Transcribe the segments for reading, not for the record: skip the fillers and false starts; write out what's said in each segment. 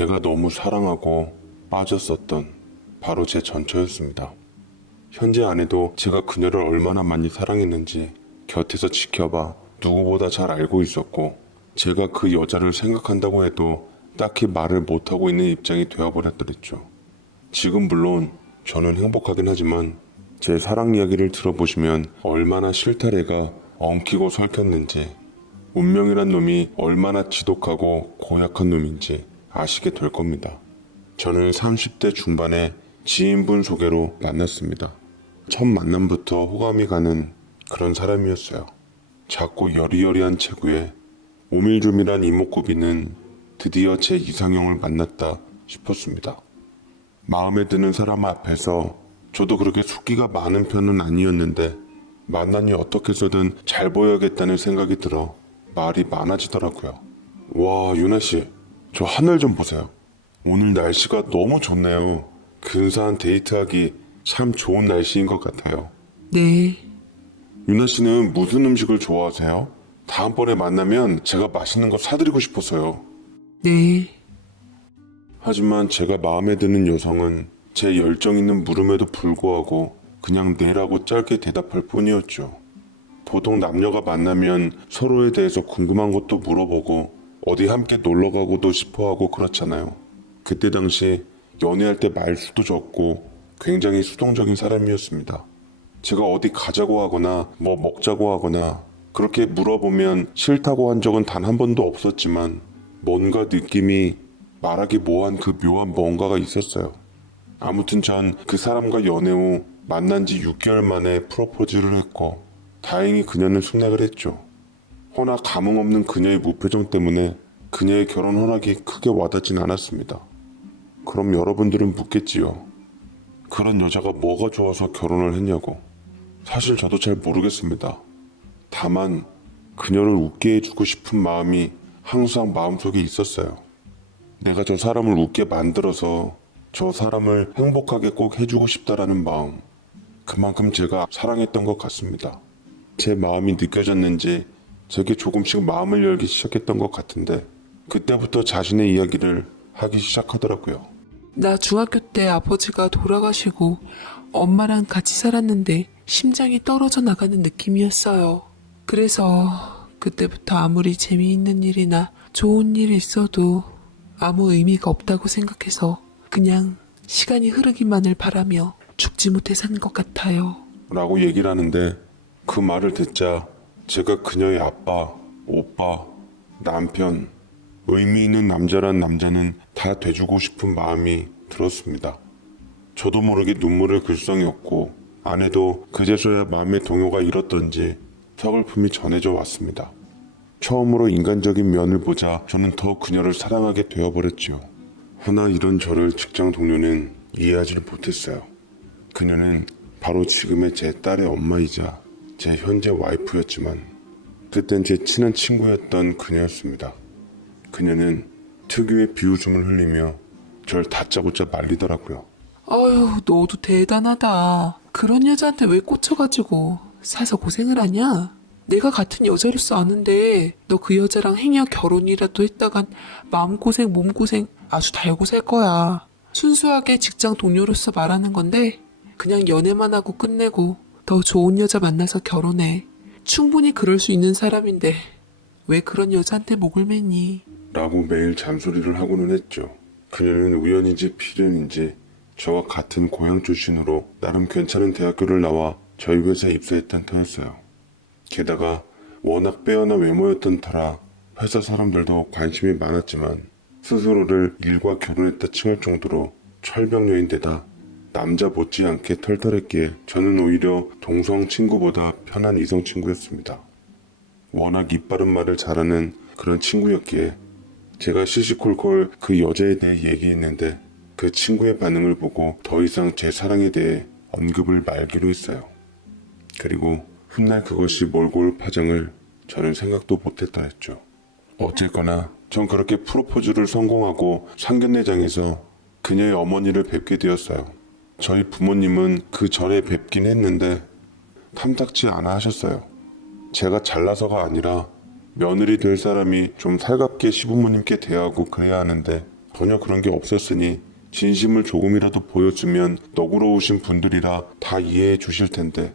제가 너무 사랑하고 빠졌었던 바로 제 전처였습니다. 현재 아내도 제가 그녀를 얼마나 많이 사랑했는지 곁에서 지켜봐 누구보다 잘 알고 있었고, 제가 그 여자를 생각한다고 해도 딱히 말을 못하고 있는 입장이 되어버렸더랬죠. 지금 물론 저는 행복하긴 하지만 제 사랑 이야기를 들어보시면 얼마나 실타래가 엉키고 설켰는지, 운명이란 놈이 얼마나 지독하고 고약한 놈인지 아시게 될 겁니다. 저는 30대 중반에 지인분 소개로 만났습니다. 첫 만남부터 호감이 가는 그런 사람이었어요. 작고 여리여리한 체구에 오밀조밀한 이목구비는 드디어 제 이상형을 만났다 싶었습니다. 마음에 드는 사람 앞에서 저도 그렇게 숙기가 많은 편은 아니었는데 만나니 어떻게 해서든 잘 보여야겠다는 생각이 들어 말이 많아지더라고요. 와, 유나씨, 저 하늘 좀 보세요. 오늘 날씨가 너무 좋네요. 근사한 데이트하기 참 좋은 날씨인 것 같아요. 네, 유나씨는 무슨 음식을 좋아하세요? 다음번에 만나면 제가 맛있는 거 사드리고 싶어서요. 네. 하지만 제가 마음에 드는 여성은 제 열정 있는 물음에도 불구하고 그냥 네라고 짧게 대답할 뿐이었죠. 보통 남녀가 만나면 서로에 대해서 궁금한 것도 물어보고 어디 함께 놀러가고도 싶어하고 그렇잖아요. 그때 당시 연애할 때 말수도 적고 굉장히 수동적인 사람이었습니다. 제가 어디 가자고 하거나 뭐 먹자고 하거나 그렇게 물어보면 싫다고 한 적은 단 한 번도 없었지만 뭔가 느낌이 말하기 뭐한 그 묘한 뭔가가 있었어요. 아무튼 전 그 사람과 연애 후 만난 지 6개월 만에 프로포즈를 했고 다행히 그녀는 승낙을 했죠. 허나 감흥 없는 그녀의 무표정 때문에 그녀의 결혼 허락이 크게 와닿진 않았습니다. 그럼 여러분들은 묻겠지요. 그런 여자가 뭐가 좋아서 결혼을 했냐고. 사실 저도 잘 모르겠습니다. 다만 그녀를 웃게 해주고 싶은 마음이 항상 마음속에 있었어요. 내가 저 사람을 웃게 만들어서 저 사람을 행복하게 꼭 해주고 싶다라는 마음. 그만큼 제가 사랑했던 것 같습니다. 제 마음이 느껴졌는지 제게 조금씩 마음을 열기 시작했던 것 같은데 그때부터 자신의 이야기를 하기 시작하더라고요. 나 중학교 때 아버지가 돌아가시고 엄마랑 같이 살았는데 심장이 떨어져 나가는 느낌이었어요. 그래서 그때부터 아무리 재미있는 일이나 좋은 일이 있어도 아무 의미가 없다고 생각해서 그냥 시간이 흐르기만을 바라며 죽지 못해 산 것 같아요. 라고 얘기를 하는데 그 말을 듣자 제가 그녀의 아빠, 오빠, 남편, 의미 있는 남자란 남자는 다 돼주고 싶은 마음이 들었습니다. 저도 모르게 눈물을 글썽였고 아내도 그제서야 마음의 동요가 일었던지 서글픔이 전해져 왔습니다. 처음으로 인간적인 면을 보자 저는 더 그녀를 사랑하게 되어버렸지요. 허나 이런 저를 직장 동료는 이해하지를 못했어요. 그녀는 바로 지금의 제 딸의 엄마이자 제 현재 와이프였지만 그땐 제 친한 친구였던 그녀였습니다. 그녀는 특유의 비웃음을 흘리며 절 다짜고짜 말리더라고요. 아유, 너도 대단하다. 그런 여자한테 왜 꽂혀가지고 사서 고생을 하냐? 내가 같은 여자로서 아는데 너 그 여자랑 행여 결혼이라도 했다간 마음고생 몸고생 아주 달고 살 거야. 순수하게 직장 동료로서 말하는 건데 그냥 연애만 하고 끝내고 더 좋은 여자 만나서 결혼해. 충분히 그럴 수 있는 사람인데 왜 그런 여자한테 목을 매니? 라고 매일 잔소리를 하고는 했죠. 그녀는 우연인지 필연인지 저와 같은 고향 출신으로 나름 괜찮은 대학교를 나와 저희 회사에 입사했던 터였어요. 게다가 워낙 빼어난 외모였던 터라 회사 사람들도 관심이 많았지만 스스로를 일과 결혼했다 칭할 정도로 철벽녀인데다 남자 못지않게 털털했기에 저는 오히려 동성 친구보다 편한 이성 친구였습니다. 워낙 입바른 말을 잘하는 그런 친구였기에 제가 시시콜콜 그 여자에 대해 얘기했는데 그 친구의 반응을 보고 더 이상 제 사랑에 대해 언급을 말기로 했어요. 그리고 훗날 그것이 몰고 올 파장을 저는 생각도 못했다 했죠. 어쨌거나 전 그렇게 프로포즈를 성공하고 상견례장에서 그녀의 어머니를 뵙게 되었어요. 저희 부모님은 그 전에 뵙긴 했는데 탐탁치 않아 하셨어요. 제가 잘나서가 아니라 며느리 될 사람이 좀 살갑게 시부모님께 대하고 그래야 하는데 전혀 그런 게 없었으니 진심을 조금이라도 보여주면 너그러우신 분들이라 다 이해해 주실 텐데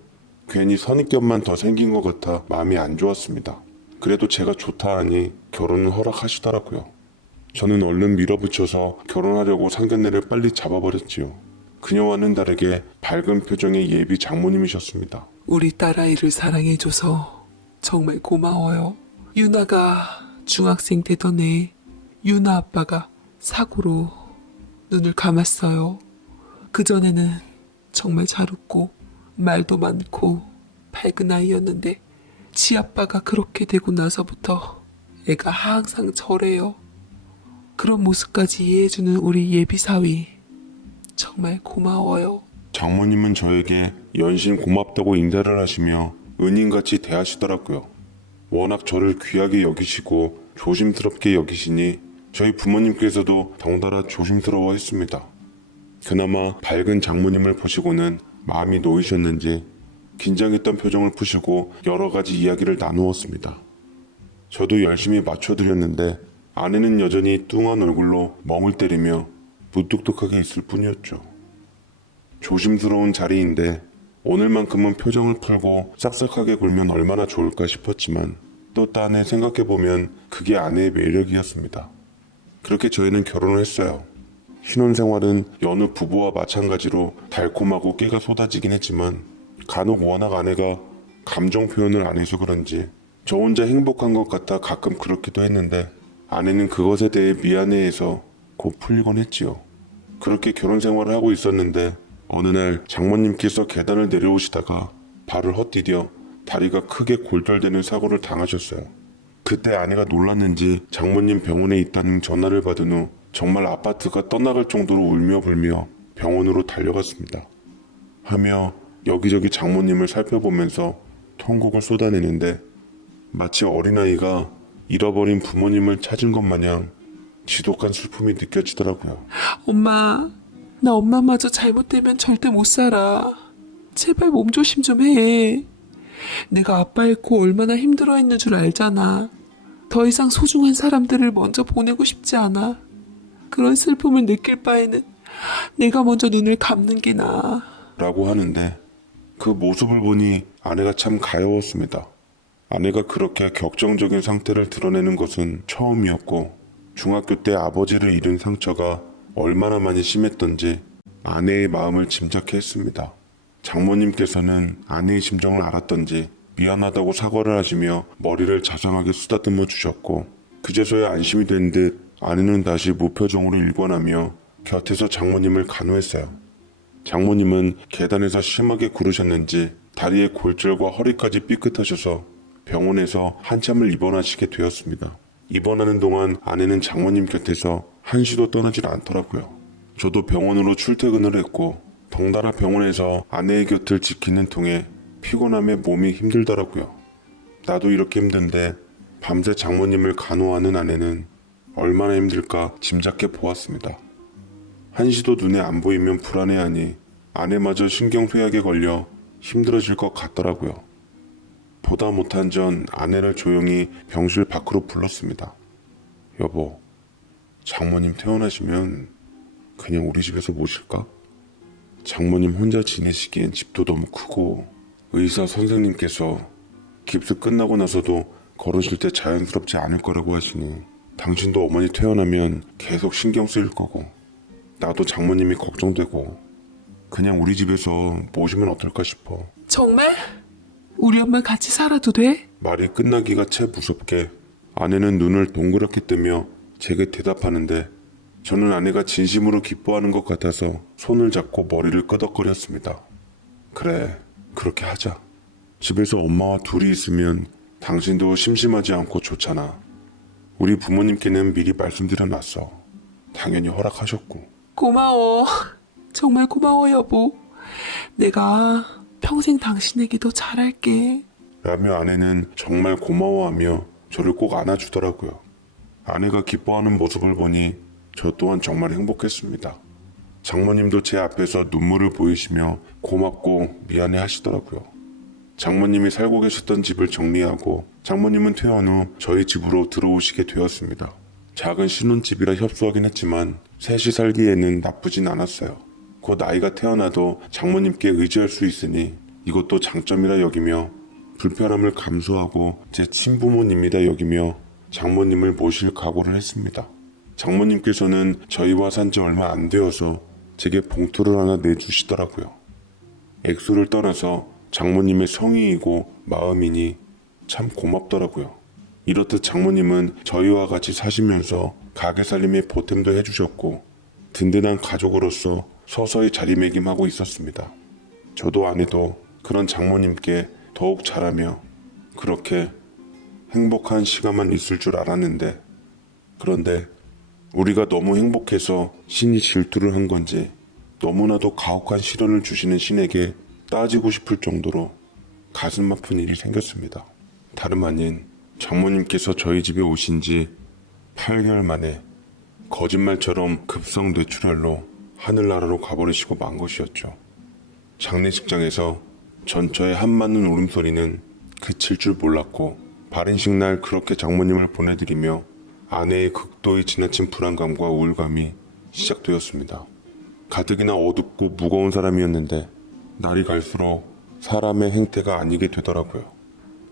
괜히 선입견만 더 생긴 것 같아 마음이 안 좋았습니다. 그래도 제가 좋다 하니 결혼을 허락하시더라고요. 저는 얼른 밀어붙여서 결혼하려고 상견례를 빨리 잡아버렸지요. 그녀와는 다르게 밝은 표정의 예비 장모님이셨습니다. 우리 딸아이를 사랑해줘서 정말 고마워요. 유나가 중학생 되던 해 유나 아빠가 사고로 눈을 감았어요. 그전에는 정말 잘 웃고 말도 많고 밝은 아이였는데 지 아빠가 그렇게 되고 나서부터 애가 항상 저래요. 그런 모습까지 이해해주는 우리 예비 사위 정말 고마워요. 장모님은 저에게 연신 고맙다고 인사를 하시며 은인같이 대하시더라고요. 워낙 저를 귀하게 여기시고 조심스럽게 여기시니 저희 부모님께서도 덩달아 조심스러워 했습니다. 그나마 밝은 장모님을 보시고는 마음이 놓이셨는지 긴장했던 표정을 푸시고 여러 가지 이야기를 나누었습니다. 저도 열심히 맞춰드렸는데 아내는 여전히 뚱한 얼굴로 멍을 때리며 무뚝뚝하게 있을 뿐이었죠. 조심스러운 자리인데 오늘만큼은 표정을 풀고 싹싹하게 굴면 얼마나 좋을까 싶었지만 또 딴에 생각해보면 그게 아내의 매력이었습니다. 그렇게 저희는 결혼을 했어요. 신혼생활은 여느 부부와 마찬가지로 달콤하고 깨가 쏟아지긴 했지만 간혹 워낙 아내가 감정 표현을 안 해서 그런지 저 혼자 행복한 것 같아 가끔 그렇기도 했는데 아내는 그것에 대해 미안해해서 곧 풀리곤 했지요. 그렇게 결혼 생활을 하고 있었는데 어느 날 장모님께서 계단을 내려오시다가 발을 헛디뎌 다리가 크게 골절되는 사고를 당하셨어요. 그때 아내가 놀랐는지 장모님 병원에 있다는 전화를 받은 후 정말 아파트가 떠나갈 정도로 울며 불며 병원으로 달려갔습니다. 하며 여기저기 장모님을 살펴보면서 통곡을 쏟아내는데 마치 어린아이가 잃어버린 부모님을 찾은 것 마냥 지독한 슬픔이 느껴지더라고요. 엄마, 나 엄마마저 잘못되면 절대 못 살아. 제발 몸조심 좀 해. 내가 아빠 잃고 얼마나 힘들어했는 줄 알잖아. 더 이상 소중한 사람들을 먼저 보내고 싶지 않아. 그런 슬픔을 느낄 바에는 내가 먼저 눈을 감는 게 나아. 라고 하는데 그 모습을 보니 아내가 참 가여웠습니다. 아내가 그렇게 격정적인 상태를 드러내는 것은 처음이었고 중학교 때 아버지를 잃은 상처가 얼마나 많이 심했던지 아내의 마음을 짐작해 했습니다. 장모님께서는 아내의 심정을 알았던지 미안하다고 사과를 하시며 머리를 자상하게 쓰다듬어 주셨고 그제서야 안심이 된 듯 아내는 다시 무표정으로 일관하며 곁에서 장모님을 간호했어요. 장모님은 계단에서 심하게 구르셨는지 다리의 골절과 허리까지 삐끗하셔서 병원에서 한참을 입원하시게 되었습니다. 입원하는 동안 아내는 장모님 곁에서 한시도 떠나질 않더라고요. 저도 병원으로 출퇴근을 했고 덩달아 병원에서 아내의 곁을 지키는 통에 피곤함에 몸이 힘들더라고요. 나도 이렇게 힘든데 밤새 장모님을 간호하는 아내는 얼마나 힘들까 짐작해 보았습니다. 한시도 눈에 안 보이면 불안해하니 아내마저 신경쇠약에 걸려 힘들어질 것 같더라고요. 보다 못한 전 아내를 조용히 병실 밖으로 불렀습니다. 여보, 장모님 퇴원하시면 그냥 우리 집에서 모실까? 장모님 혼자 지내시기엔 집도 너무 크고 의사 선생님께서 깁스 끝나고 나서도 걸으실 때 자연스럽지 않을 거라고 하시니 당신도 어머니 퇴원하면 계속 신경 쓰일 거고 나도 장모님이 걱정되고 그냥 우리 집에서 모시면 어떨까 싶어. 정말? 우리 엄마 같이 살아도 돼? 말이 끝나기가 채 무섭게 아내는 눈을 동그랗게 뜨며 제게 대답하는데 저는 아내가 진심으로 기뻐하는 것 같아서 손을 잡고 머리를 끄덕거렸습니다. 그래, 그렇게 하자. 집에서 엄마와 둘이 있으면 당신도 심심하지 않고 좋잖아. 우리 부모님께는 미리 말씀드려놨어. 당연히 허락하셨고. 고마워. 정말 고마워, 여보. 내가 평생 당신에게 더 잘할게. 라며 아내는 정말 고마워하며 저를 꼭 안아주더라고요. 아내가 기뻐하는 모습을 보니 저 또한 정말 행복했습니다. 장모님도 제 앞에서 눈물을 보이시며 고맙고 미안해 하시더라고요. 장모님이 살고 계셨던 집을 정리하고 장모님은 퇴원 후 저희 집으로 들어오시게 되었습니다. 작은 신혼집이라 협소하긴 했지만 셋이 살기에는 나쁘진 않았어요. 곧 아이가 태어나도 장모님께 의지할 수 있으니 이것도 장점이라 여기며 불편함을 감수하고 제 친부모님이다 여기며 장모님을 모실 각오를 했습니다. 장모님께서는 저희와 산지 얼마 안 되어서 제게 봉투를 하나 내주시더라고요. 액수를 떠나서 장모님의 성의이고 마음이니 참 고맙더라고요. 이렇듯 장모님은 저희와 같이 사시면서 가게 살림에 보탬도 해주셨고 든든한 가족으로서 서서히 자리매김하고 있었습니다. 저도 아내도 그런 장모님께 더욱 잘하며 그렇게 행복한 시간만 있을 줄 알았는데, 그런데 우리가 너무 행복해서 신이 질투를 한 건지 너무나도 가혹한 시련을 주시는 신에게 따지고 싶을 정도로 가슴 아픈 일이 생겼습니다. 다름 아닌 장모님께서 저희 집에 오신 지 8개월 만에 거짓말처럼 급성 뇌출혈로 하늘나라로 가버리시고 만 것이었죠. 장례식장에서 전처의 한맞는 울음소리는 그칠 줄 몰랐고 발인식 날 그렇게 장모님을 보내드리며 아내의 극도의 지나친 불안감과 우울감이 시작되었습니다. 가뜩이나 어둡고 무거운 사람이었는데 날이 갈수록 사람의 행태가 아니게 되더라고요.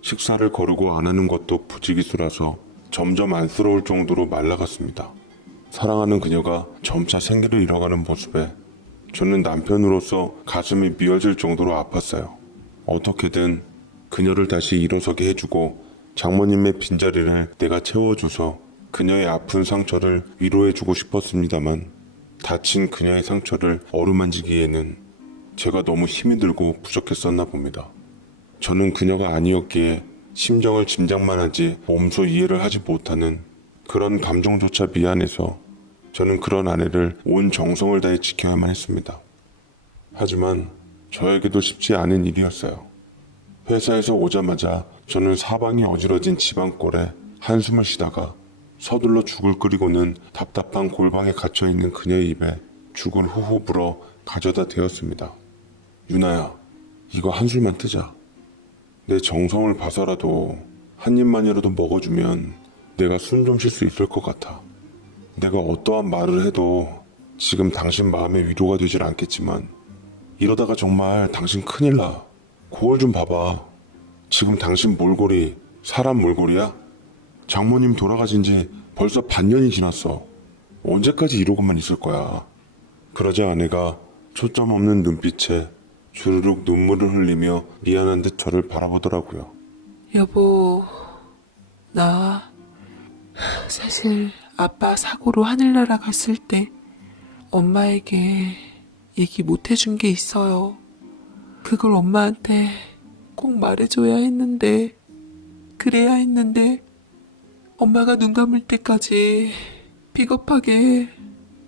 식사를 거르고 안 하는 것도 부지기수라서 점점 안쓰러울 정도로 말라갔습니다. 사랑하는 그녀가 점차 생기를 잃어가는 모습에 저는 남편으로서 가슴이 미어질 정도로 아팠어요. 어떻게든 그녀를 다시 일어서게 해주고 장모님의 빈자리를 내가 채워줘서 그녀의 아픈 상처를 위로해주고 싶었습니다만 다친 그녀의 상처를 어루만지기에는 제가 너무 힘이 들고 부족했었나 봅니다. 저는 그녀가 아니었기에 심정을 짐작만 하지 몸소 이해를 하지 못하는 그런 감정조차 미안해서 저는 그런 아내를 온 정성을 다해 지켜야만 했습니다. 하지만 저에게도 쉽지 않은 일이었어요. 회사에서 오자마자 저는 사방이 어지러진 집안꼴에 한숨을 쉬다가 서둘러 죽을 끓이고는 답답한 골방에 갇혀있는 그녀의 입에 죽을 후후 불어 가져다 대었습니다. 유나야, 이거 한술만 뜨자. 내 정성을 봐서라도 한 입만이라도 먹어주면 내가 숨 좀 쉴 수 있을 것 같아. 내가 어떠한 말을 해도 지금 당신 마음에 위로가 되질 않겠지만 이러다가 정말 당신 큰일 나. 거울 좀 봐봐. 지금 당신 몰골이 사람 몰골이야? 장모님 돌아가신 지 벌써 반년이 지났어. 언제까지 이러고만 있을 거야. 그러자 아내가 초점 없는 눈빛에 주르륵 눈물을 흘리며 미안한 듯 저를 바라보더라고요. 여보, 나 사실 아빠 사고로 하늘나라 갔을 때 엄마에게 얘기 못 해준 게 있어요. 그걸 엄마한테 꼭 말해줘야 했는데, 그래야 했는데 엄마가 눈 감을 때까지 비겁하게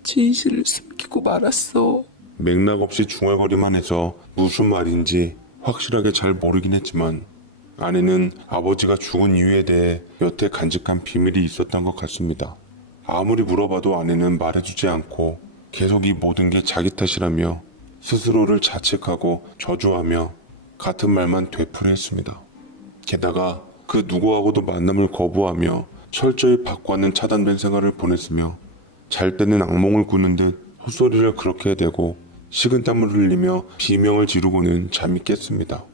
진실을 숨기고 말았어. 맥락 없이 중얼거리만 해서 무슨 말인지 확실하게 잘 모르긴 했지만 아내는 아버지가 죽은 이유에 대해 여태 간직한 비밀이 있었던 것 같습니다. 아무리 물어봐도 아내는 말해주지 않고 계속 이 모든 게 자기 탓이라며 스스로를 자책하고 저주하며 같은 말만 되풀이했습니다. 게다가 그 누구하고도 만남을 거부하며 철저히 밖과는 차단된 생활을 보냈으며 잘 때는 악몽을 꾸는 듯 헛소리를 그렇게 대고 식은땀을 흘리며 비명을 지르고는 잠이 깼습니다.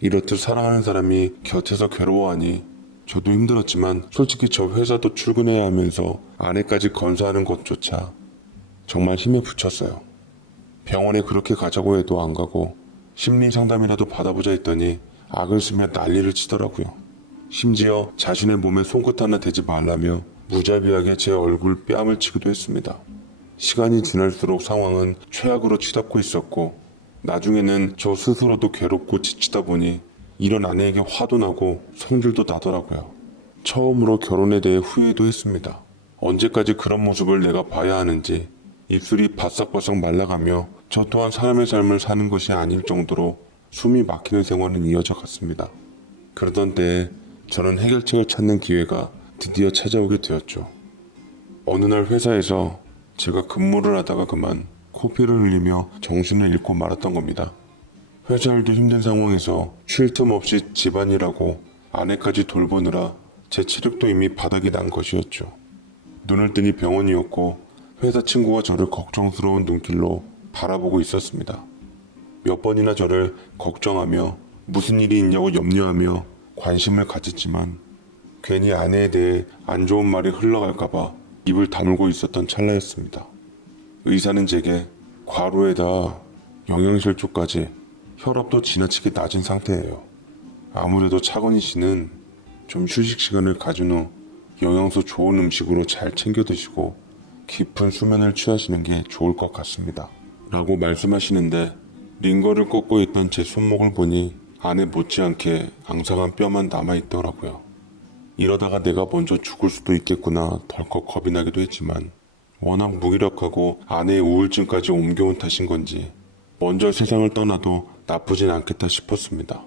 이렇듯 사랑하는 사람이 곁에서 괴로워하니 저도 힘들었지만 솔직히 저 회사도 출근해야 하면서 아내까지 건사하는 것조차 정말 힘에 부쳤어요. 병원에 그렇게 가자고 해도 안 가고 심리 상담이라도 받아보자 했더니 악을 쓰며 난리를 치더라고요. 심지어 자신의 몸에 손끝 하나 대지 말라며 무자비하게 제 얼굴 뺨을 치기도 했습니다. 시간이 지날수록 상황은 최악으로 치닫고 있었고 나중에는 저 스스로도 괴롭고 지치다 보니 이런 아내에게 화도 나고 성질도 나더라고요. 처음으로 결혼에 대해 후회도 했습니다. 언제까지 그런 모습을 내가 봐야 하는지 입술이 바싹바싹 말라가며 저 또한 사람의 삶을 사는 것이 아닐 정도로 숨이 막히는 생활은 이어져 갔습니다. 그러던 때에 저는 해결책을 찾는 기회가 드디어 찾아오게 되었죠. 어느 날 회사에서 제가 근무를 하다가 그만 코피를 흘리며 정신을 잃고 말았던 겁니다. 회사 일도 힘든 상황에서 쉴 틈 없이 집안일하고 아내까지 돌보느라 제 체력도 이미 바닥이 난 것이었죠. 눈을 뜨니 병원이었고 회사 친구가 저를 걱정스러운 눈길로 바라보고 있었습니다. 몇 번이나 저를 걱정하며 무슨 일이 있냐고 염려하며 관심을 가졌지만 괜히 아내에 대해 안 좋은 말이 흘러갈까봐 입을 다물고 있었던 찰나였습니다. 의사는 제게 과로에다 영양실조까지 혈압도 지나치게 낮은 상태예요. 아무래도 차건희 씨는 좀 휴식 시간을 가진 후 영양소 좋은 음식으로 잘 챙겨 드시고 깊은 수면을 취하시는 게 좋을 것 같습니다. 라고 말씀하시는데 링거를 꽂고 있던 제 손목을 보니 안에 못지않게 앙상한 뼈만 남아있더라고요. 이러다가 내가 먼저 죽을 수도 있겠구나 덜컥 겁이 나기도 했지만 워낙 무기력하고 아내의 우울증까지 옮겨온 탓인 건지 먼저 세상을 떠나도 나쁘진 않겠다 싶었습니다.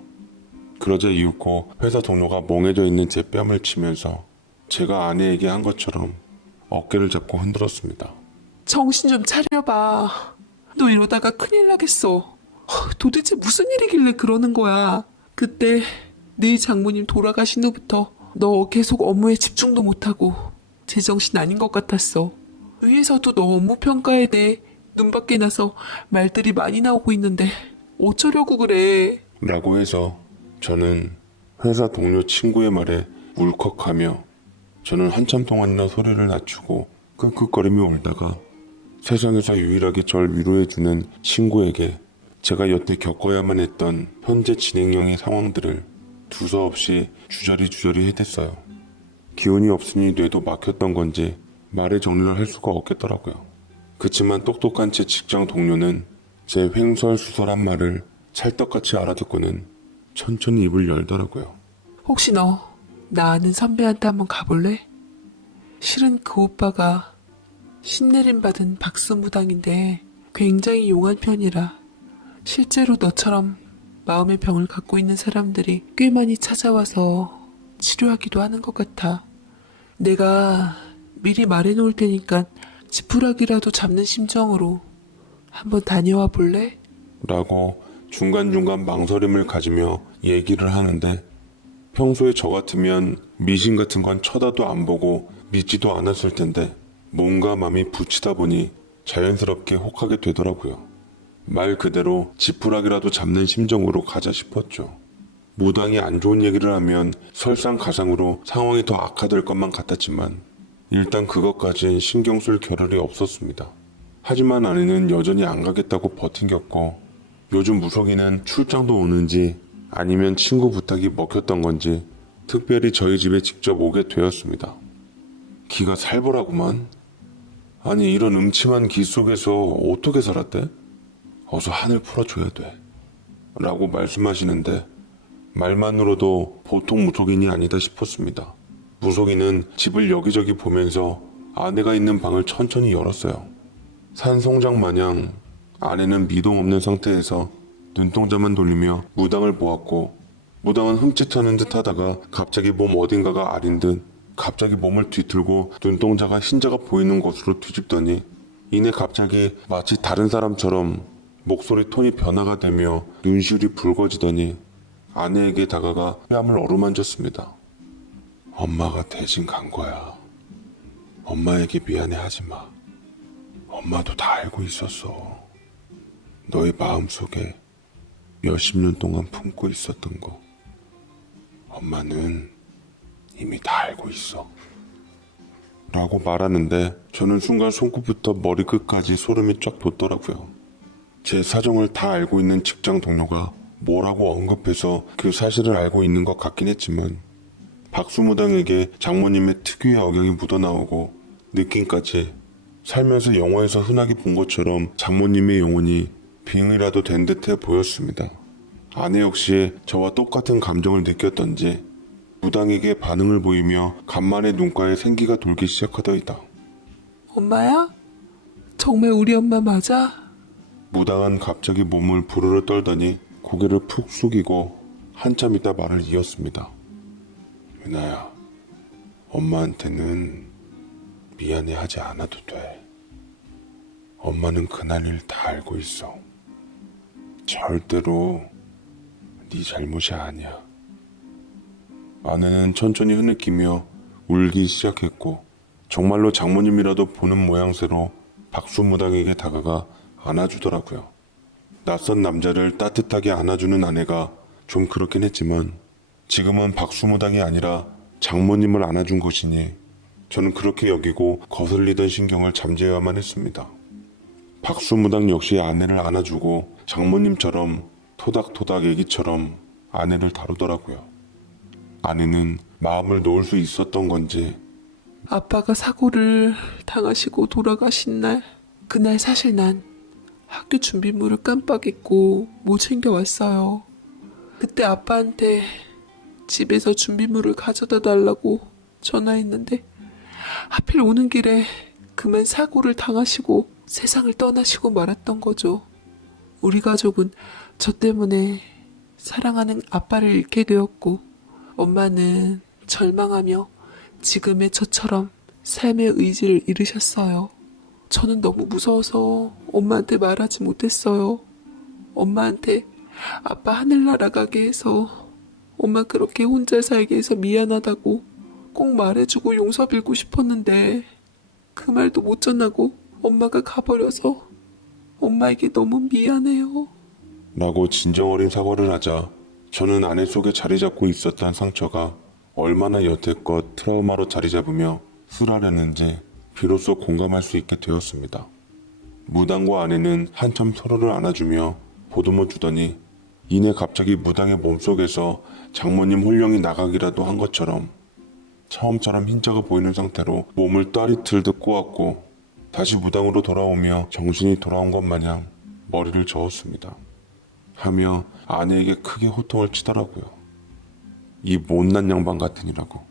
그러자 이윽고 회사 동료가 멍해져 있는 제 뺨을 치면서 제가 아내에게 한 것처럼 어깨를 잡고 흔들었습니다. 정신 좀 차려봐. 너 이러다가 큰일 나겠어. 도대체 무슨 일이길래 그러는 거야? 그때 네 장모님 돌아가신 후부터 너 계속 업무에 집중도 못하고 제정신 아닌 것 같았어. 위에서도 너 업무 평가에 대해 눈밖에 나서 말들이 많이 나오고 있는데 어쩌려고 그래? 라고 해서 저는 회사 동료 친구의 말에 울컥하며 저는 한참 동안이나 소리를 낮추고 끙끙거리며 울다가 세상에서 유일하게 절 위로해주는 친구에게 제가 여태 겪어야만 했던 현재 진행형의 상황들을 두서없이 주저리 해댔어요. 기운이 없으니 뇌도 막혔던 건지 말의 정리를 할 수가 없겠더라고요. 그치만 똑똑한 제 직장 동료는 제 횡설수설한 말을 찰떡같이 알아듣고는 천천히 입을 열더라고요. 혹시 너 나 아는 선배한테 한번 가볼래? 실은 그 오빠가 신내림 받은 박수무당인데 굉장히 용한 편이라 실제로 너처럼 마음의 병을 갖고 있는 사람들이 꽤 많이 찾아와서 치료하기도 하는 것 같아. 내가 미리 말해놓을 테니까 지푸라기라도 잡는 심정으로 한번 다녀와 볼래? 라고 중간중간 망설임을 가지며 얘기를 하는데 평소에 저 같으면 미신 같은 건 쳐다도 안 보고 믿지도 않았을 텐데 몸과 마음이 붙이다 보니 자연스럽게 혹하게 되더라고요. 말 그대로 지푸라기라도 잡는 심정으로 가자 싶었죠. 무당이 안 좋은 얘기를 하면 설상가상으로 상황이 더 악화될 것만 같았지만 일단 그것까진 신경 쓸 겨를이 없었습니다. 하지만 아내는 여전히 안 가겠다고 버팅겼고 요즘 무석이는 출장도 오는지 아니면 친구 부탁이 먹혔던 건지 특별히 저희 집에 직접 오게 되었습니다. 기가 살벌하구만. 아니 이런 음침한 기 속에서 어떻게 살았대? 어서 한을 풀어줘야 돼. 라고 말씀하시는데 말만으로도 보통 무속인이 아니다 싶었습니다. 무속인은 집을 여기저기 보면서 아내가 있는 방을 천천히 열었어요. 산송장 마냥 아내는 미동 없는 상태에서 눈동자만 돌리며 무당을 보았고 무당은 흠칫하는 듯 하다가 갑자기 몸 어딘가가 아린 듯 갑자기 몸을 뒤틀고 눈동자가 흰자가 보이는 곳으로 뒤집더니 이내 갑자기 마치 다른 사람처럼 목소리 톤이 변화가 되며 눈시울이 붉어지더니 아내에게 다가가 뺨을 어루만졌습니다. 엄마가 대신 간 거야. 엄마에게 미안해 하지 마. 엄마도 다 알고 있었어. 너의 마음속에 몇십 년 동안 품고 있었던 거. 엄마는 이미 다 알고 있어. 라고 말하는데 저는 순간 손끝부터 머리끝까지 소름이 쫙 돋더라고요. 제 사정을 다 알고 있는 직장 동료가 뭐라고 언급해서 그 사실을 알고 있는 것 같긴 했지만 박수무당에게 장모님의 특유의 억양이 묻어나오고 느낌까지 살면서 영화에서 흔하게 본 것처럼 장모님의 영혼이 빙이라도 된 듯해 보였습니다. 아내 역시 저와 똑같은 감정을 느꼈던지 무당에게 반응을 보이며 간만에 눈가에 생기가 돌기 시작하더이다. 엄마야? 정말 우리 엄마 맞아? 무당은 갑자기 몸을 부르르 떨더니 고개를 푹 숙이고 한참 있다 말을 이었습니다. 유나야, 엄마한테는 미안해하지 않아도 돼. 엄마는 그날 일 다 알고 있어. 절대로 네 잘못이 아니야. 아내는 천천히 흐느끼며 울기 시작했고 정말로 장모님이라도 보는 모양새로 박수무당에게 다가가 안아주더라고요. 낯선 남자를 따뜻하게 안아주는 아내가 좀 그렇긴 했지만 지금은 박수무당이 아니라 장모님을 안아준 것이니 저는 그렇게 여기고 거슬리던 신경을 잠재워야만 했습니다. 박수무당 역시 아내를 안아주고 장모님처럼 토닥토닥 애기처럼 아내를 다루더라고요. 아내는 마음을 놓을 수 있었던 건지 아빠가 사고를 당하시고 돌아가신 날, 그날 사실 난 학교 준비물을 깜빡 잊고 못 챙겨왔어요. 그때 아빠한테 집에서 준비물을 가져다 달라고 전화했는데 하필 오는 길에 그만 사고를 당하시고 세상을 떠나시고 말았던 거죠. 우리 가족은 저 때문에 사랑하는 아빠를 잃게 되었고 엄마는 절망하며 지금의 저처럼 삶의 의지를 잃으셨어요. 저는 너무 무서워서 엄마한테 말하지 못했어요. 엄마한테 아빠 하늘 날아가게 해서 엄마 그렇게 혼자 살게 해서 미안하다고 꼭 말해주고 용서 빌고 싶었는데 그 말도 못 전하고 엄마가 가버려서 엄마에게 너무 미안해요. 라고 진정 어린 사과를 하자 저는 아내 속에 자리 잡고 있었던 상처가 얼마나 여태껏 트라우마로 자리 잡으며 술하려는지 비로소 공감할 수 있게 되었습니다. 무당과 아내는 한참 서로를 안아주며 보듬어 주더니 이내 갑자기 무당의 몸속에서 장모님 홀령이 나가기라도 한 것처럼 처음처럼 흰자가 보이는 상태로 몸을 따리틀듯 꼬았고 다시 무당으로 돌아오며 정신이 돌아온 것 마냥 머리를 저었습니다. 하며 아내에게 크게 호통을 치더라고요. 이 못난 양반 같으니라고.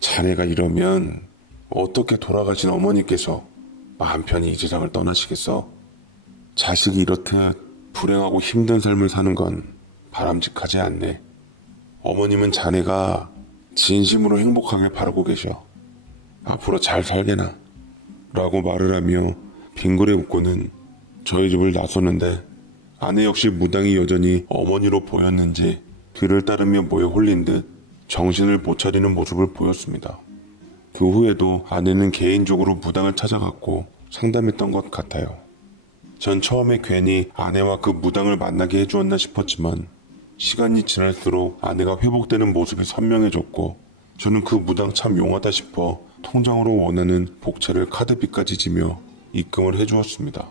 자네가 이러면 어떻게 돌아가신 어머니께서 마음 편히 이 세상을 떠나시겠어? 자식이 이렇듯 불행하고 힘든 삶을 사는 건 바람직하지 않네. 어머님은 자네가 진심으로 행복하길 바라고 계셔. 앞으로 잘 살게나. 라고 말을 하며 빙그레 웃고는 저희 집을 나서는데 아내 역시 무당이 여전히 어머니로 보였는지 뒤를 따르며 뭐에 홀린 듯 정신을 못 차리는 모습을 보였습니다. 그 후에도 아내는 개인적으로 무당을 찾아갔고 상담했던 것 같아요. 전 처음에 괜히 아내와 그 무당을 만나게 해주었나 싶었지만 시간이 지날수록 아내가 회복되는 모습이 선명해졌고 저는 그 무당 참 용하다 싶어 통장으로 원하는 복채를 카드비까지 지며 입금을 해주었습니다.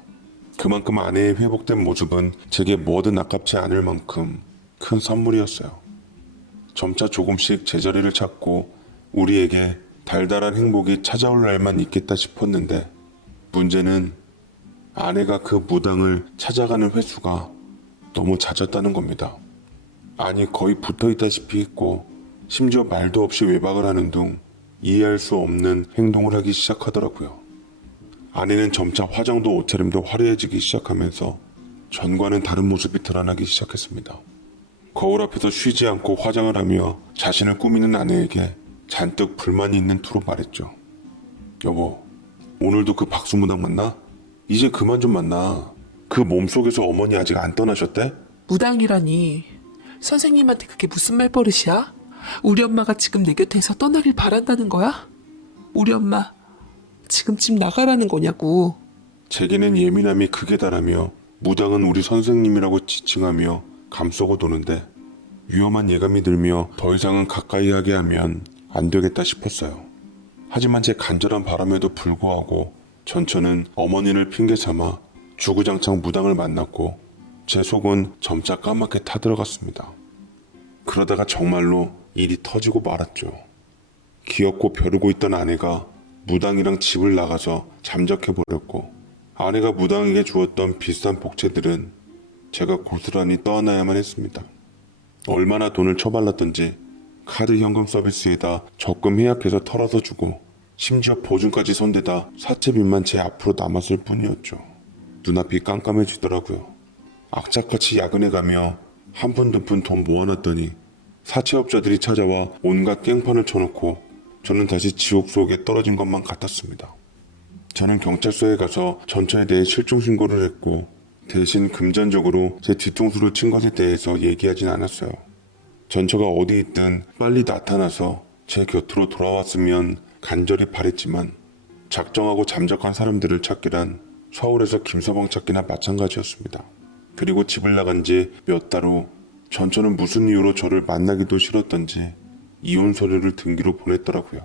그만큼 아내의 회복된 모습은 제게 뭐든 아깝지 않을 만큼 큰 선물이었어요. 점차 조금씩 제자리를 찾고 우리에게 달달한 행복이 찾아올 날만 있겠다 싶었는데 문제는 아내가 그 무당을 찾아가는 횟수가 너무 잦았다는 겁니다. 아니 거의 붙어있다시피 했고 심지어 말도 없이 외박을 하는 등 이해할 수 없는 행동을 하기 시작하더라고요. 아내는 점차 화장도 옷차림도 화려해지기 시작하면서 전과는 다른 모습이 드러나기 시작했습니다. 거울 앞에서 쉬지 않고 화장을 하며 자신을 꾸미는 아내에게 잔뜩 불만이 있는 투로 말했죠. 여보, 오늘도 그 박수무당 만나? 이제 그만 좀 만나. 그 몸속에서 어머니 아직 안 떠나셨대? 무당이라니. 선생님한테 그게 무슨 말버릇이야? 우리 엄마가 지금 내 곁에서 떠나길 바란다는 거야? 우리 엄마 지금 집 나가라는 거냐고. 제게는 예민함이 극에 달하며 무당은 우리 선생님이라고 지칭하며 감싸고 도는데 위험한 예감이 들며 더 이상은 가까이 하게 하면 안 되겠다 싶었어요. 하지만 제 간절한 바람에도 불구하고 전처는 어머니를 핑계 삼아 주구장창 무당을 만났고 제 속은 점차 까맣게 타들어갔습니다. 그러다가 정말로 일이 터지고 말았죠. 귀엽고 벼르고 있던 아내가 무당이랑 집을 나가서 잠적해버렸고 아내가 무당에게 주었던 비싼 복채들은 제가 고스란히 떠안아야만 했습니다. 얼마나 돈을 처발랐던지 카드 현금 서비스에다 적금 해약해서 털어서 주고 심지어 보증까지 손대다 사채빚만 제 앞으로 남았을 뿐이었죠. 눈앞이 깜깜해지더라고요. 악착같이 야근해가며 한 푼 두 푼 돈 모아놨더니 사채업자들이 찾아와 온갖 깽판을 쳐놓고 저는 다시 지옥 속에 떨어진 것만 같았습니다. 저는 경찰서에 가서 전처에 대해 실종 신고를 했고 대신 금전적으로 제 뒤통수를 친 것에 대해서 얘기하진 않았어요. 전처가 어디 있든 빨리 나타나서 제 곁으로 돌아왔으면 간절히 바랬지만 작정하고 잠적한 사람들을 찾기란 서울에서 김서방 찾기나 마찬가지였습니다. 그리고 집을 나간 지 몇 달 후 전처는 무슨 이유로 저를 만나기도 싫었던지 이혼 서류를 등기로 보냈더라고요.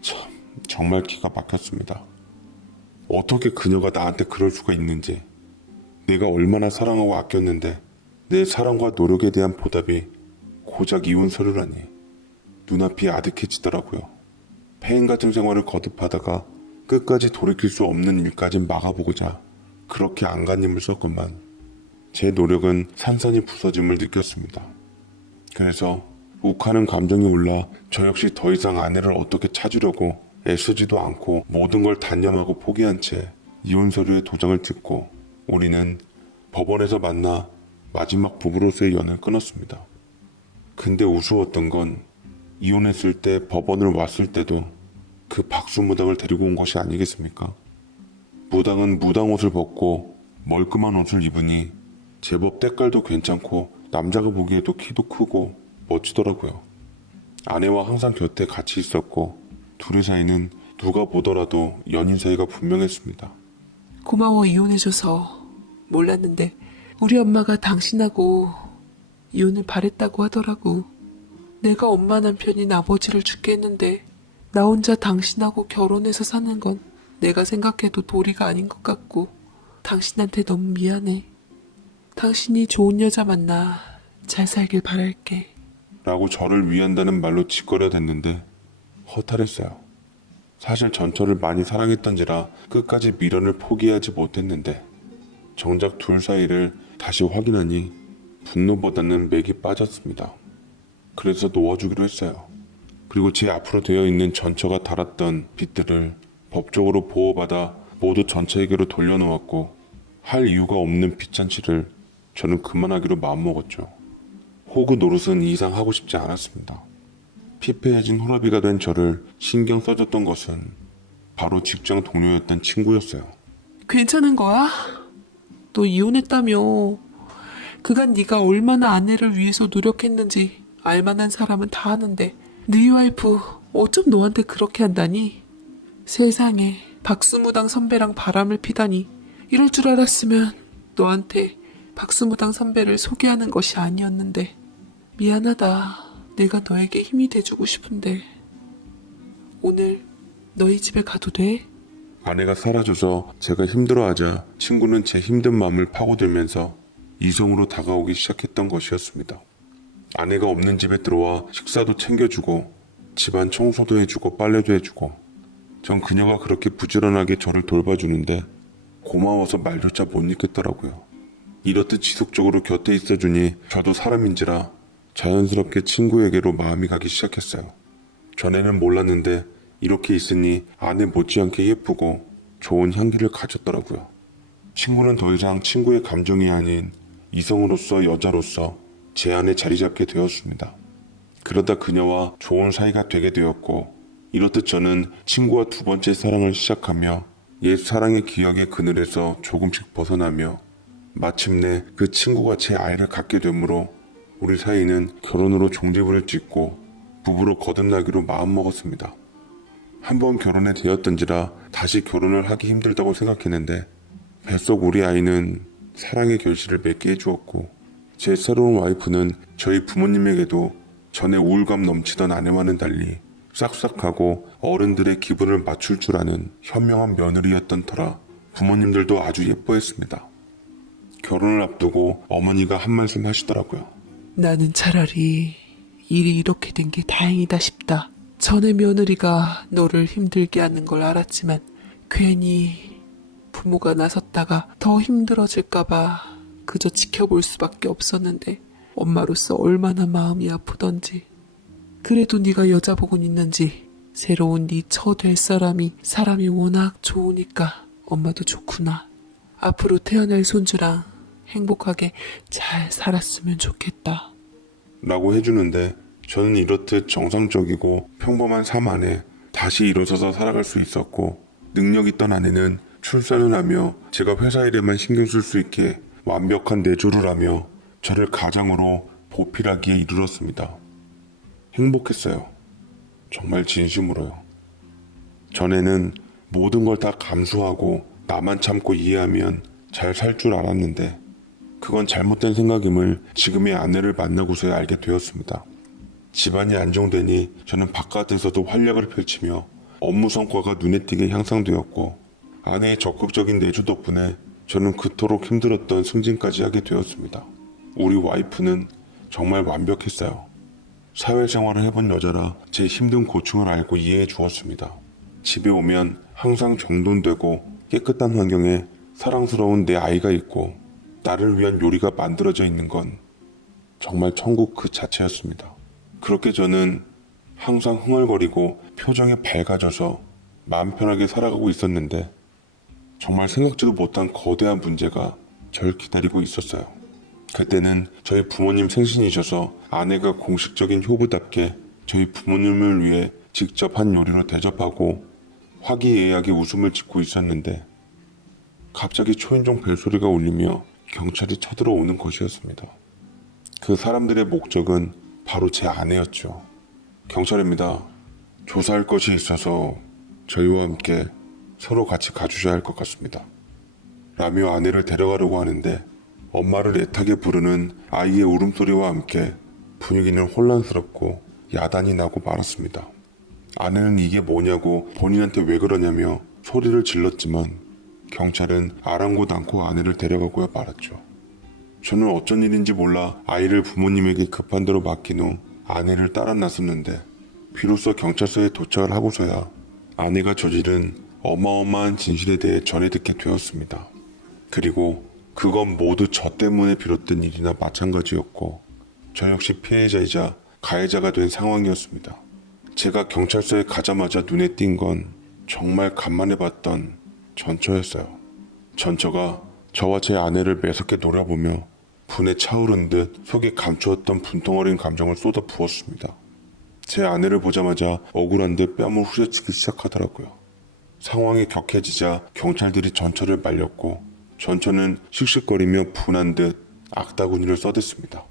참, 정말 기가 막혔습니다. 어떻게 그녀가 나한테 그럴 수가 있는지, 내가 얼마나 사랑하고 아꼈는데 내 사랑과 노력에 대한 보답이 고작 이혼 서류라니 눈앞이 아득해지더라고요. 폐인 같은 생활을 거듭하다가 끝까지 돌이킬 수 없는 일까지 막아보고자 그렇게 안간힘을 썼건만 제 노력은 산산이 부서짐을 느꼈습니다. 그래서 욱하는 감정이 올라 저 역시 더 이상 아내를 어떻게 찾으려고 애쓰지도 않고 모든 걸 단념하고 포기한 채 이혼 서류에 도장을 찍고 우리는 법원에서 만나 마지막 부부로서의 연을 끊었습니다. 근데 우스웠던 건 이혼했을 때 법원을 왔을 때도 그 박수무당을 데리고 온 것이 아니겠습니까? 무당은 무당 옷을 벗고 멀끔한 옷을 입으니 제법 때깔도 괜찮고 남자가 보기에도 키도 크고 멋지더라고요. 아내와 항상 곁에 같이 있었고 둘의 사이는 누가 보더라도 연인 사이가 분명했습니다. 고마워, 이혼해줘서. 몰랐는데 우리 엄마가 당신하고 이혼을 바랬다고 하더라고. 내가 엄마 남편인 아버지를 죽게 했는데 나 혼자 당신하고 결혼해서 사는 건 내가 생각해도 도리가 아닌 것 같고 당신한테 너무 미안해. 당신이 좋은 여자 만나 잘 살길 바랄게. 라고 저를 위한다는 말로 짓거려댔는데 허탈했어요. 사실 전처를 많이 사랑했던지라 끝까지 미련을 포기하지 못했는데 정작 둘 사이를 다시 확인하니 분노보다는 맥이 빠졌습니다. 그래서 놓아주기로 했어요. 그리고 제 앞으로 되어 있는 전처가 달았던 빚들을 법적으로 보호받아 모두 전처에게로 돌려놓았고 할 이유가 없는 빚잔치를 저는 그만하기로 마음먹었죠. 호구 노릇은 이상 하고 싶지 않았습니다. 피폐해진 호라비가 된 저를 신경 써줬던 것은 바로 직장 동료였던 친구였어요. 괜찮은 거야? 너 이혼했다며. 그간 네가 얼마나 아내를 위해서 노력했는지 알만한 사람은 다 아는데 네 와이프 어쩜 너한테 그렇게 한다니? 세상에 박수무당 선배랑 바람을 피다니. 이럴 줄 알았으면 너한테 박수무당 선배를 소개하는 것이 아니었는데 미안하다. 내가 너에게 힘이 돼주고 싶은데 오늘 너희 집에 가도 돼? 아내가 사라져서 제가 힘들어하자 친구는 제 힘든 마음을 파고들면서 이성으로 다가오기 시작했던 것이었습니다. 아내가 없는 집에 들어와 식사도 챙겨주고 집안 청소도 해주고 빨래도 해주고 전 그녀가 그렇게 부지런하게 저를 돌봐주는데 고마워서 말조차 못 잊겠더라고요. 이렇듯 지속적으로 곁에 있어주니 저도 사람인지라 자연스럽게 친구에게로 마음이 가기 시작했어요. 전에는 몰랐는데 이렇게 있으니 아내 못지않게 예쁘고 좋은 향기를 가졌더라고요. 친구는 더 이상 친구의 감정이 아닌 이성으로서 여자로서 제 안에 자리 잡게 되었습니다. 그러다 그녀와 좋은 사이가 되게 되었고 이렇듯 저는 친구와 두 번째 사랑을 시작하며 옛 사랑의 기억의 그늘에서 조금씩 벗어나며 마침내 그 친구가 제 아이를 갖게 되므로 우리 사이는 결혼으로 종지부를 찍고 부부로 거듭나기로 마음먹었습니다. 한번 결혼에 되었던지라 다시 결혼을 하기 힘들다고 생각했는데 뱃속 우리 아이는 사랑의 결실을 맺게 해주었고 제 새로운 와이프는 저희 부모님에게도 전에 우울감 넘치던 아내와는 달리 싹싹하고 어른들의 기분을 맞출 줄 아는 현명한 며느리였던 터라 부모님들도 아주 예뻐했습니다. 결혼을 앞두고 어머니가 한 말씀 하시더라고요. 나는 차라리 일이 이렇게 된 게 다행이다 싶다. 전에 며느리가 너를 힘들게 하는 걸 알았지만 괜히 부모가 나섰다가 더 힘들어질까봐 그저 지켜볼 수밖에 없었는데 엄마로서 얼마나 마음이 아프던지. 그래도 네가 여자복은 있는지 새로운 네 처 될 사람이 워낙 좋으니까 엄마도 좋구나. 앞으로 태어날 손주랑 행복하게 잘 살았으면 좋겠다. 라고 해주는데 저는 이렇듯 정상적이고 평범한 삶 안에 다시 일어서서 살아갈 수 있었고 능력 있던 아내는 출산을 하며 제가 회사 일에만 신경 쓸 수 있게 완벽한 내조를 하며 저를 가장으로 보필하기에 이르렀습니다. 행복했어요. 정말 진심으로요. 전에는 모든 걸 다 감수하고 나만 참고 이해하면 잘 살 줄 알았는데 그건 잘못된 생각임을 지금의 아내를 만나고서야 알게 되었습니다. 집안이 안정되니 저는 바깥에서도 활약을 펼치며 업무 성과가 눈에 띄게 향상되었고 아내의 적극적인 내주 덕분에 저는 그토록 힘들었던 승진까지 하게 되었습니다. 우리 와이프는 정말 완벽했어요. 사회생활을 해본 여자라 제 힘든 고충을 알고 이해해 주었습니다. 집에 오면 항상 정돈되고 깨끗한 환경에 사랑스러운 내 아이가 있고 나를 위한 요리가 만들어져 있는 건 정말 천국 그 자체였습니다. 그렇게 저는 항상 흥얼거리고 표정이 밝아져서 마음 편하게 살아가고 있었는데 정말 생각지도 못한 거대한 문제가 절 기다리고 있었어요. 그때는 저희 부모님 생신이셔서 아내가 공식적인 효부답게 저희 부모님을 위해 직접 한 요리로 대접하고 화기애애하게 웃음을 짓고 있었는데 갑자기 초인종 벨소리가 울리며 경찰이 쳐들어오는 것이었습니다. 그 사람들의 목적은 바로 제 아내였죠. 경찰입니다. 조사할 것이 있어서 저희와 함께 서로 같이 가주셔야 할 것 같습니다. 라며 아내를 데려가려고 하는데 엄마를 애타게 부르는 아이의 울음소리와 함께 분위기는 혼란스럽고 야단이 나고 말았습니다. 아내는 이게 뭐냐고 본인한테 왜 그러냐며 소리를 질렀지만 경찰은 아랑곳 않고 아내를 데려가고야 말았죠. 저는 어쩐 일인지 몰라 아이를 부모님에게 급한 대로 맡긴 후 아내를 따라 나섰는데 비로소 경찰서에 도착을 하고서야 아내가 저지른 어마어마한 진실에 대해 전해 듣게 되었습니다. 그리고 그건 모두 저 때문에 비롯된 일이나 마찬가지였고 저 역시 피해자이자 가해자가 된 상황이었습니다. 제가 경찰서에 가자마자 눈에 띈 건 정말 간만에 봤던 전처였어요. 전처가 저와 제 아내를 매섭게 노려보며 분에 차오른 듯 속에 감추었던 분통어린 감정을 쏟아 부었습니다. 제 아내를 보자마자 억울한 듯 뺨을 후려치기 시작하더라고요. 상황이 격해지자 경찰들이 전처를 말렸고 전처는 씩씩거리며 분한 듯 악다구니를 써댔습니다.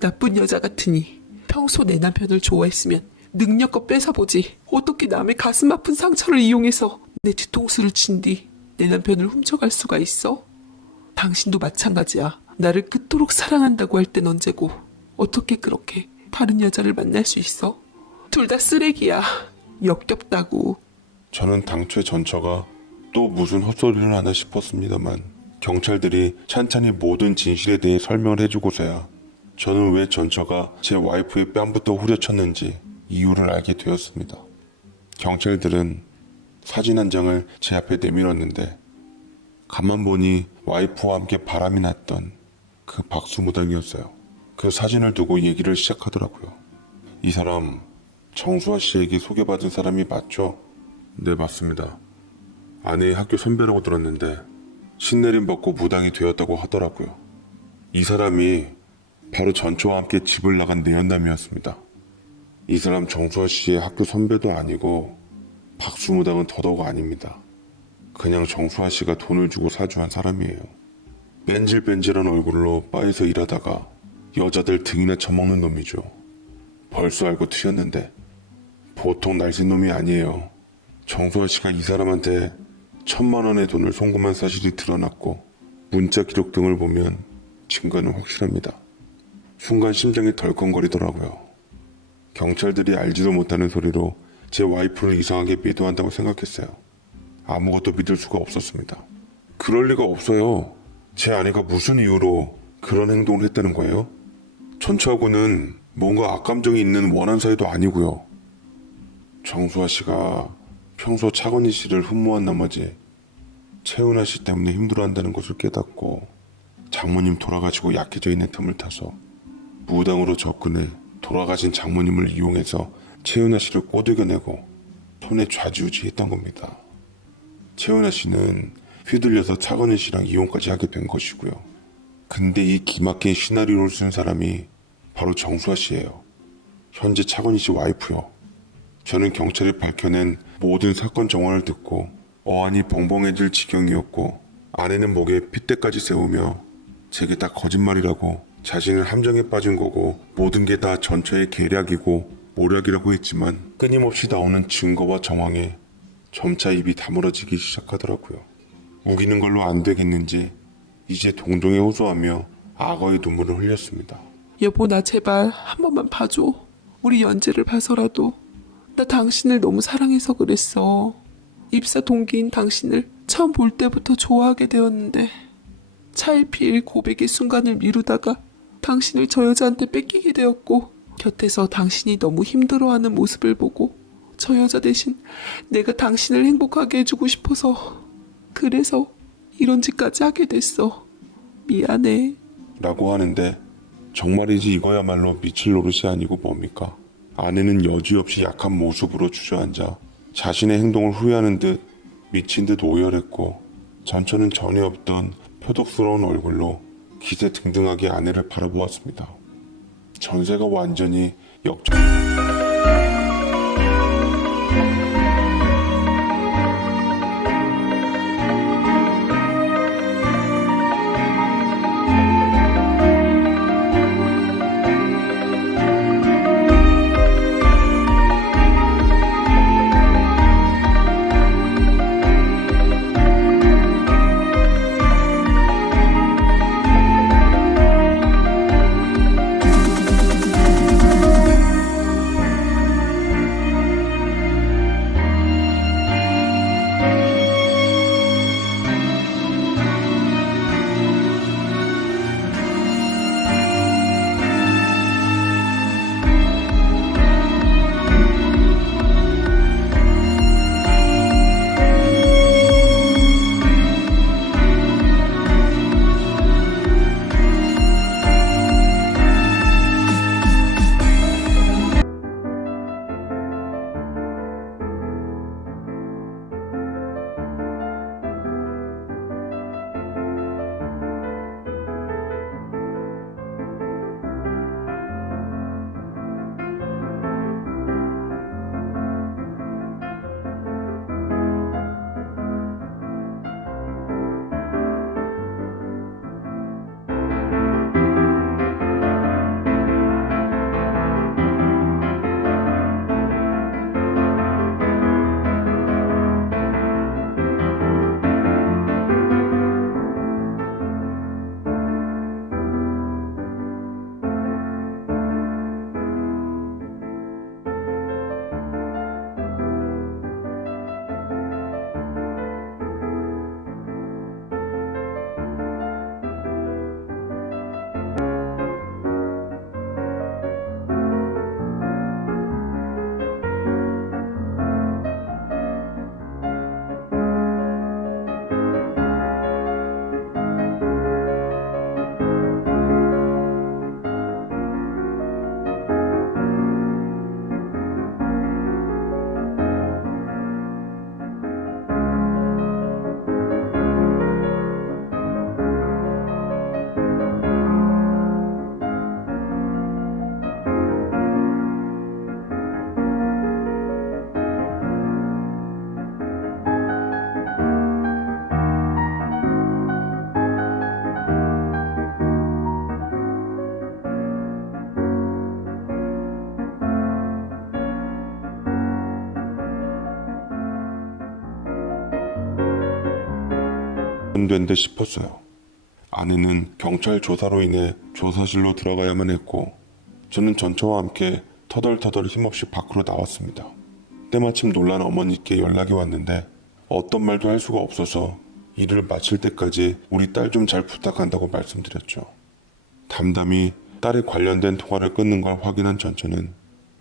나쁜 여자 같으니 평소 내 남편을 좋아했으면 능력껏 뺏어보지. 어떻게 남의 가슴 아픈 상처를 이용해서 내 뒤통수를 친 뒤 내 남편을 훔쳐갈 수가 있어? 당신도 마찬가지야. 나를 그토록 사랑한다고 할 땐 언제고 어떻게 그렇게 바른 여자를 만날 수 있어? 둘 다 쓰레기야. 역겹다고. 저는 당초에 전처가 또 무슨 헛소리를 하나 싶었습니다만 경찰들이 찬찬히 모든 진실에 대해 설명을 해주고서야 저는 왜 전처가 제 와이프의 뺨부터 후려쳤는지 이유를 알게 되었습니다. 경찰들은 사진 한 장을 제 앞에 내밀었는데 가만 보니 와이프와 함께 바람이 났던 그 박수무당이었어요. 그 사진을 두고 얘기를 시작하더라고요. 이 사람 정수아 씨에게 소개받은 사람이 맞죠? 네, 맞습니다. 아내의 학교 선배라고 들었는데 신내림 받고 무당이 되었다고 하더라고요. 이 사람이 바로 전처와 함께 집을 나간 내연남이었습니다. 이 사람 정수아 씨의 학교 선배도 아니고 박수무당은 더더욱 아닙니다. 그냥 정수아 씨가 돈을 주고 사주한 사람이에요. 뺀질뺀질한 얼굴로 바에서 일하다가 여자들 등이나 쳐먹는 놈이죠. 벌써 알고 튀었는데 보통 날쌘 놈이 아니에요. 정수아 씨가 이 사람한테 1,000만 원의 돈을 송금한 사실이 드러났고 문자 기록 등을 보면 증거는 확실합니다. 순간 심장이 덜컹거리더라고요. 경찰들이 알지도 못하는 소리로 제 와이프를 이상하게 매도한다고 생각했어요. 아무것도 믿을 수가 없었습니다. 그럴 리가 없어요. 제 아내가 무슨 이유로 그런 행동을 했다는 거예요? 전처하고는 뭔가 악감정이 있는 원한 사이도 아니고요. 정수아 씨가 평소 차건희 씨를 흠모한 나머지 채은아 씨 때문에 힘들어한다는 것을 깨닫고 장모님 돌아가시고 약해져 있는 틈을 타서 무당으로 접근해 돌아가신 장모님을 이용해서 채은아 씨를 꼬드겨내고 손에 좌지우지했던 겁니다. 채은아 씨는 휘둘려서 차건희 씨랑 이혼까지 하게 된 것이고요. 근데 이 기막힌 시나리오를 쓴 사람이 바로 정수아 씨예요. 현재 차건희 씨 와이프요. 저는 경찰이 밝혀낸 모든 사건 정황을 듣고 어안이 벙벙해질 지경이었고 아내는 목에 핏대까지 세우며 제게 다 거짓말이라고 자신은 함정에 빠진 거고 모든 게 다 전처의 계략이고 모략이라고 했지만 끊임없이 나오는 증거와 정황에 점차 입이 다물어지기 시작하더라고요. 우기는 걸로 안 되겠는지 이제 동동에 호소하며 악어의 눈물을 흘렸습니다. 여보, 나 제발 한 번만 봐줘. 우리 연재를 봐서라도. 나 당신을 너무 사랑해서 그랬어. 입사 동기인 당신을 처음 볼 때부터 좋아하게 되었는데 차일피일 고백의 순간을 미루다가 당신을 저 여자한테 뺏기게 되었고, 곁에서 당신이 너무 힘들어하는 모습을 보고 저 여자 대신 내가 당신을 행복하게 해주고 싶어서, 그래서 이런 짓까지 하게 됐어. 미안해. 라고 하는데 정말이지 이거야말로 미칠 노릇이 아니고 뭡니까? 아내는 여지없이 약한 모습으로 주저앉아 자신의 행동을 후회하는 듯 미친 듯 오열했고, 전처는 전에 없던 표독스러운 얼굴로 기세등등하게 아내를 바라보았습니다. 전세가 완전히 역전. 된 듯 싶었어요. 아내는 경찰 조사로 인해 조사실로 들어가야만 했고, 저는 전처와 함께 터덜터덜 힘없이 밖으로 나왔습니다. 때마침 놀란 어머니께 연락이 왔는데 어떤 말도 할 수가 없어서 일을 마칠 때까지 우리 딸 좀 잘 부탁한다고 말씀드렸죠. 담담히 딸에 관련된 통화를 끊는 걸 확인한 전처는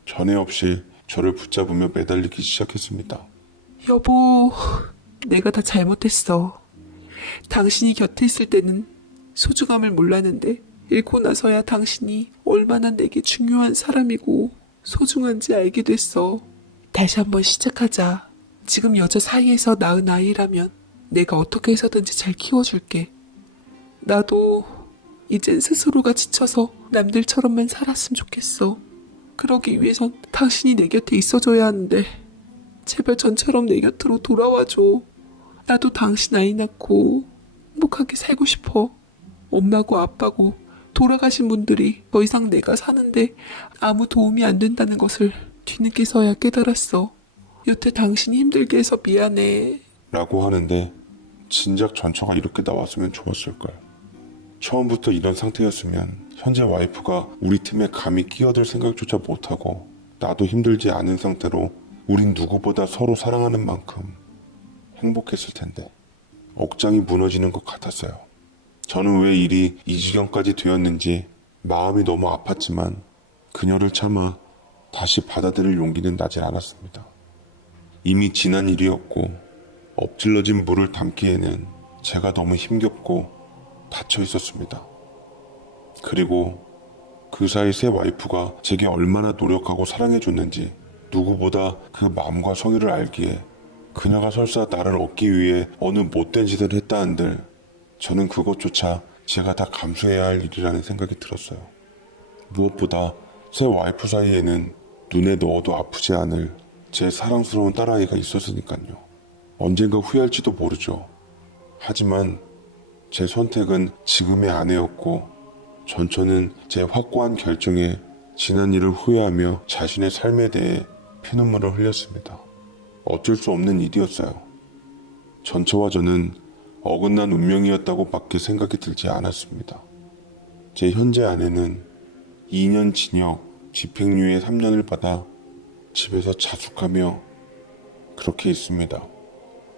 전에 없이 저를 붙잡으며 매달리기 시작했습니다. 여보, 내가 다 잘못했어. 당신이 곁에 있을 때는 소중함을 몰랐는데 잃고 나서야 당신이 얼마나 내게 중요한 사람이고 소중한지 알게 됐어. 다시 한번 시작하자. 지금 여자 사이에서 낳은 아이라면 내가 어떻게 해서든지 잘 키워줄게. 나도 이젠 스스로가 지쳐서 남들처럼만 살았으면 좋겠어. 그러기 위해선 당신이 내 곁에 있어줘야 하는데 제발 전처럼 내 곁으로 돌아와줘. 나도 당신 아이 낳고 행복하게 살고 싶어. 엄마고 아빠고 돌아가신 분들이 더 이상 내가 사는데 아무 도움이 안 된다는 것을 뒤늦게서야 깨달았어. 여태 당신이 힘들게 해서 미안해. 라고 하는데 진작 전처가 이렇게 나왔으면 좋았을걸. 처음부터 이런 상태였으면 현재 와이프가 우리 팀에 감히 끼어들 생각조차 못하고 나도 힘들지 않은 상태로 우린 누구보다 서로 사랑하는 만큼 행복했을 텐데 억장이 무너지는 것 같았어요. 저는 왜 일이 이 지경까지 되었는지 마음이 너무 아팠지만 그녀를 참아 다시 받아들일 용기는 나질 않았습니다. 이미 지난 일이었고 엎질러진 물을 담기에는 제가 너무 힘겹고 닫혀 있었습니다. 그리고 그 사이 새 와이프가 제게 얼마나 노력하고 사랑해줬는지 누구보다 그 마음과 성의를 알기에 그녀가 설사 나를 얻기 위해 어느 못된 짓을 했다 한들 저는 그것조차 제가 다 감수해야 할 일이라는 생각이 들었어요. 무엇보다 새 와이프 사이에는 눈에 넣어도 아프지 않을 제 사랑스러운 딸아이가 있었으니까요. 언젠가 후회할지도 모르죠. 하지만 제 선택은 지금의 아내였고 전처는 제 확고한 결정에 지난 일을 후회하며 자신의 삶에 대해 피눈물을 흘렸습니다. 어쩔 수 없는 일이었어요. 전처와 저는 어긋난 운명이었다고 밖에 생각이 들지 않았습니다. 제 현재 아내는 2년 징역, 집행유예 3년을 받아 집에서 자숙하며 그렇게 있습니다.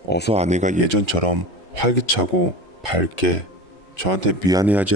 어서 아내가 예전처럼 활기차고 밝게 저한테 미안해하지